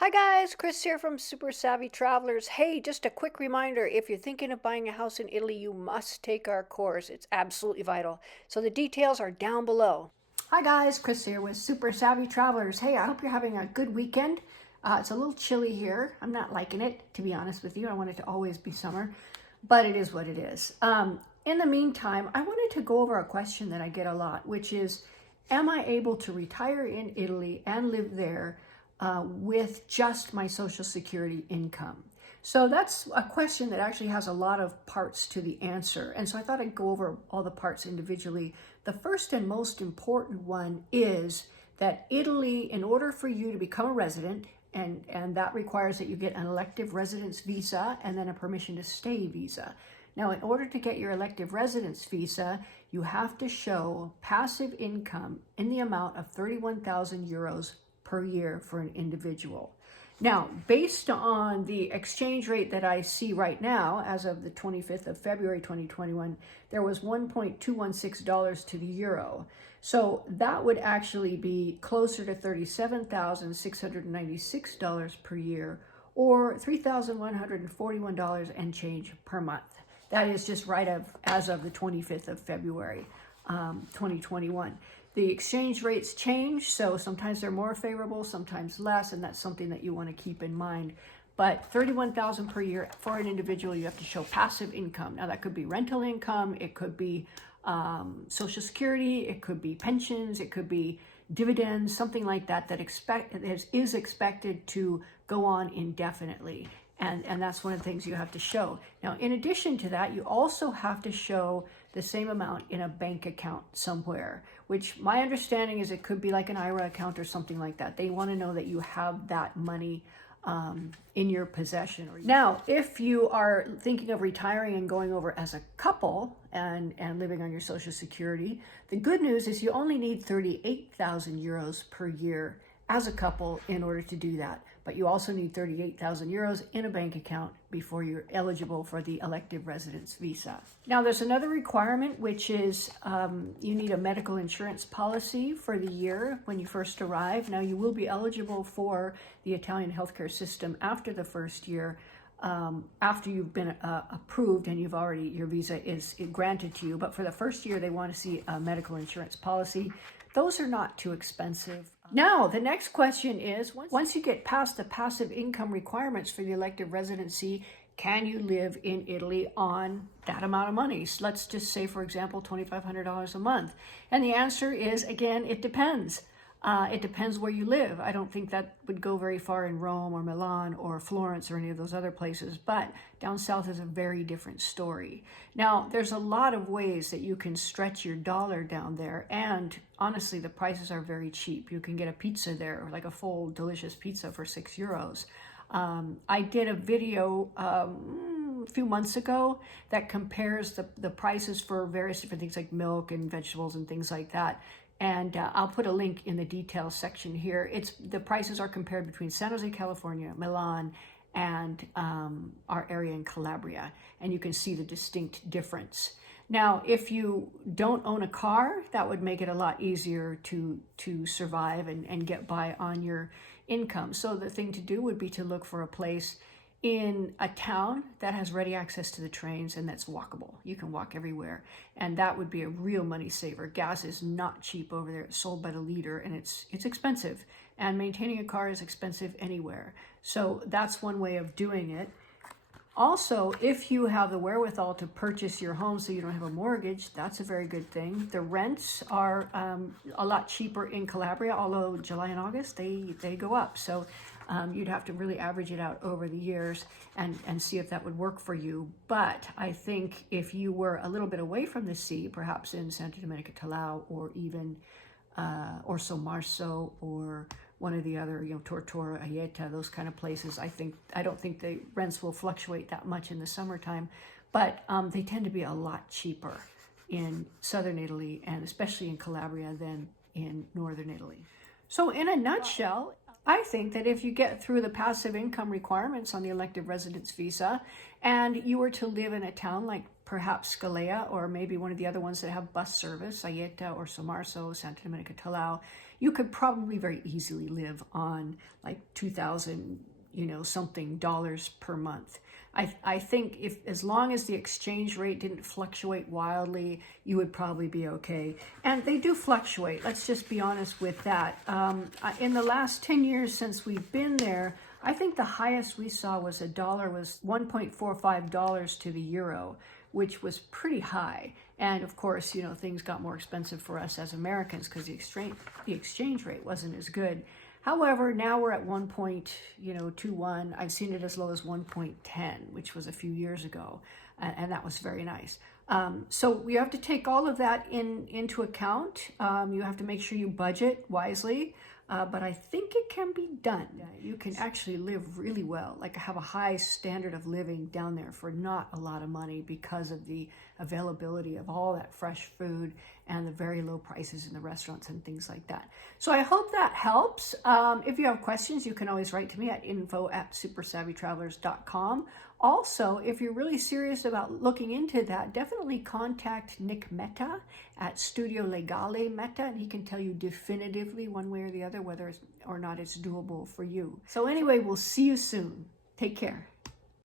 Hi guys, Chris here from Super Savvy Travelers. Hey, just a quick reminder, if you're thinking of buying a house in Italy, you must take our course. It's absolutely vital. So the details are down below. Hi guys, Chris here with Super Savvy Travelers. Hey, I hope you're having a good weekend. It's a little chilly here. I'm not liking it, to be honest with you. I want it to always be summer, but it is what it is. In the meantime, I wanted to go over a question that I get a lot, which is, am I able to retire in Italy and live there with just my Social Security income? So that's a question that actually has a lot of parts to the answer. And so I thought I'd go over all the parts individually. The first and most important one is that Italy, in order for you to become a resident, and that requires that you get an elective residence visa and then a permission to stay visa. Now, in order to get your elective residence visa, you have to show passive income in the amount of 31,000 euros per year for an individual. Now, based on the exchange rate that I see right now, as of the 25th of February 2021, there was $1.216 to the euro. So that would actually be closer to $37,696 per year, or $3,141 and change per month. That is just as of the 25th of February, 2021. The exchange rates change, so sometimes they're more favorable, sometimes less, and that's something that you want to keep in mind. But 31,000 per year for an individual, you have to show passive income. Now that could be rental income, it could be Social Security, it could be pensions, it could be dividends, something like that is expected to go on indefinitely. And that's one of the things you have to show. Now, in addition to that, you also have to show the same amount in a bank account somewhere, which my understanding is it could be like an IRA account or something like that. They want to know that you have that money in your possession. Now, if you are thinking of retiring and going over as a couple and living on your Social Security, the good news is you only need 38,000 euros per year as a couple in order to do that. But you also need 38,000 euros in a bank account before you're eligible for the elective residence visa. Now, there's another requirement, which is you need a medical insurance policy for the year when you first arrive. Now, you will be eligible for the Italian healthcare system after the first year, after you've been approved and your visa is granted to you. But for the first year, they want to see a medical insurance policy. Those are not too expensive. Now, the next question is, once you get past the passive income requirements for the elective residency, can you live in Italy on that amount of money? So let's just say, for example, $2,500 a month. And the answer is, again, it depends. It depends where you live. I don't think that would go very far in Rome or Milan or Florence or any of those other places, but down south is a very different story. Now, there's a lot of ways that you can stretch your dollar down there, and honestly, the prices are very cheap. You can get a pizza there, like a full delicious pizza for €6. I did a video a few months ago that compares the prices for various different things like milk and vegetables and things like that. And I'll put a link in the details section here. The prices are compared between San Jose, California, Milan, and our area in Calabria, and you can see the distinct difference. Now, if you don't own a car, that would make it a lot easier to survive and get by on your income. So the thing to do would be to look for a place in a town that has ready access to the trains and that's walkable. You can walk everywhere, and that would be a real money saver. Gas is not cheap over there. It's sold by the liter, and it's expensive, and maintaining a car is expensive anywhere. So that's one way of doing it. Also, if you have the wherewithal to purchase your home so you don't have a mortgage, that's a very good thing. The rents are a lot cheaper in Calabria, although July and August, they go up. So you'd have to really average it out over the years and see if that would work for you. But I think if you were a little bit away from the sea, perhaps in Santa Domenica Talau, or even Orso Marso, or one of the other, Tortora, Aieta, those kind of places, I don't think the rents will fluctuate that much in the summertime, but they tend to be a lot cheaper in southern Italy, and especially in Calabria, than in northern Italy. So in a nutshell, I think that if you get through the passive income requirements on the elective residence visa, and you were to live in a town like perhaps Scalea, or maybe one of the other ones that have bus service, Aieta or Somarso, Santa Domenica Talau, you could probably very easily live on like 2,000, something dollars per month. I think if, as long as the exchange rate didn't fluctuate wildly, you would probably be okay. And they do fluctuate. Let's just be honest with that. In the last 10 years since we've been there, I think the highest we saw was a dollar was $1.45 to the euro, which was pretty high. And of course, things got more expensive for us as Americans because the exchange rate wasn't as good. However, now we're at 1.21. I've seen it as low as 1.10, which was a few years ago, and that was very nice. So you have to take all of that into account. You have to make sure you budget wisely, but I think it can be done. You can actually live really well, like have a high standard of living down there for not a lot of money because of the availability of all that fresh food and the very low prices in the restaurants and things like that. So I hope that helps. If you have questions, you can always write to me at info@supersavvytravelers.com. Also, if you're really serious about looking into that, definitely contact Nick Metta at Studio Legale Metta, and he can tell you definitively one way or the other whether or not it's doable for you. So anyway, we'll see you soon. Take care.